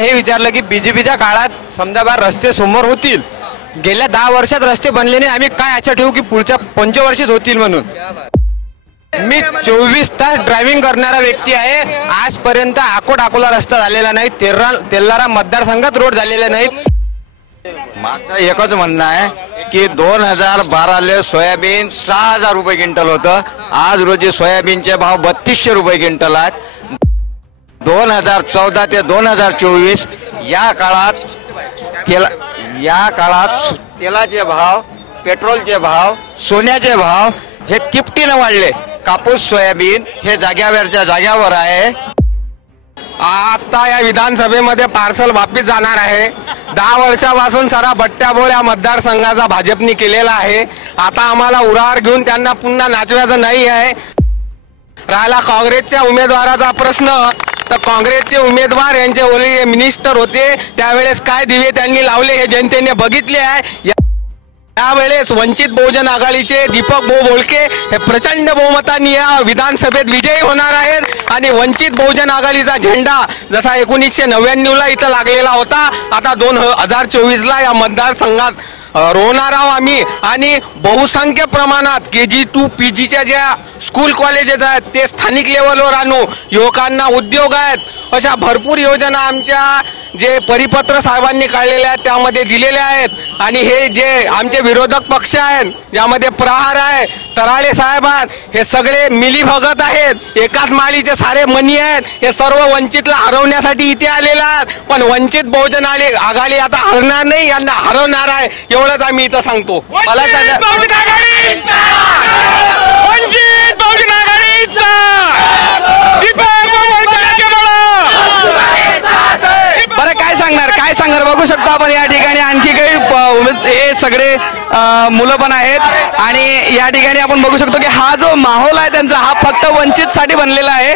हे विचारलं की बीजेपीच्या काळात समजा बा रस्ते समोर होतील, गेल्या 10 वर्षात रस्ते बनले नाही, आम्ही काय आशा ठेवू की पुढच्या 25 होतील म्हणून। मी 24 तास ड्रायव्हिंग करणारा व्यक्ती आहे, आजपर्यंत अकोला रस्ता झालेला नाही, तेल्लारा मतदारसंघात रोड झालेले नाहीत। माझं एकच म्हणणं आहे की 2012 सोयाबीन 6000 रुपये क्विंटल होतं, आज रोजी सोयाबीनचे भाव 3200 रुपये क्विंटल आहेत। 2014 ते 2024 या काळात तेलाचे भाव, पेट्रोलचे भाव, सोन्याचे भाव हे तिपटीने वाढले। कापूस सोयाबीन हे जाग्यावरच्या जाग्यावर आहे। आता या विधानसभेमध्ये पार्सल वापिस जाणार आहे। 10 वर्षापासून सारा बट्ट्याबोळ या मतदारसंघाचा भाजपने केलेला आहे। आता आम्हाला उरावर घेऊन त्यांना पुन्हा नाचवायचं नाही आहे। राहिला काँग्रेसच्या उमेदवाराचा प्रश्न, तर काँग्रेसचे उमेदवार यांचे ओले मिनिस्टर होते त्यावेळेस काय दिवे त्यांनी लावले हे जनतेने बघितले आहे। यावेळेस वंचित बहुजन आघाडीचे दीपक भाऊ बोळके हे प्रचंड बहुमताने या विधानसभेत विजयी होणार आहेत आणि वंचित बहुजन आघाडीचा झेंडा जसा 1999ला इथं लागलेला होता, आता 2024ला या मतदारसंघात रोवणार आहोत आम्ही। आणि बहुसंख्य प्रमाणात KG2 PGच्या ज्या स्कूल कॉलेजेस आहेत ते स्थानिक लेवलवर आणू, युवकांना उद्योग आहेत, अशा भरपूर योजना आमच्या जे परिपत्र साहेबांनी काढलेले आहेत त्यामध्ये दिलेले आहेत। आणि हे जे आमचे विरोधक पक्ष आहेत ज्यामध्ये प्रहार आहे, तराळे साहेब आहेत, हे सगळे मिलीभगत आहेत, एकाच माळीचे सारे मनी आहेत, हे सर्व वंचितला हरवण्यासाठी इथे आलेले आहेत। पण वंचित बहुजन आघाडी आता हरणार नाही, यांना हरवणार आहे, एवढंच आम्ही इथं सांगतो। मला काय सांगणार बघू शकतो आपण या ठिकाणी आणखी काही हे सगळे मुलं पण आहेत। आणि या ठिकाणी आपण बघू शकतो की हा जो माहोल आहे त्यांचा हा फक्त वंचित साठी बनलेला आहे।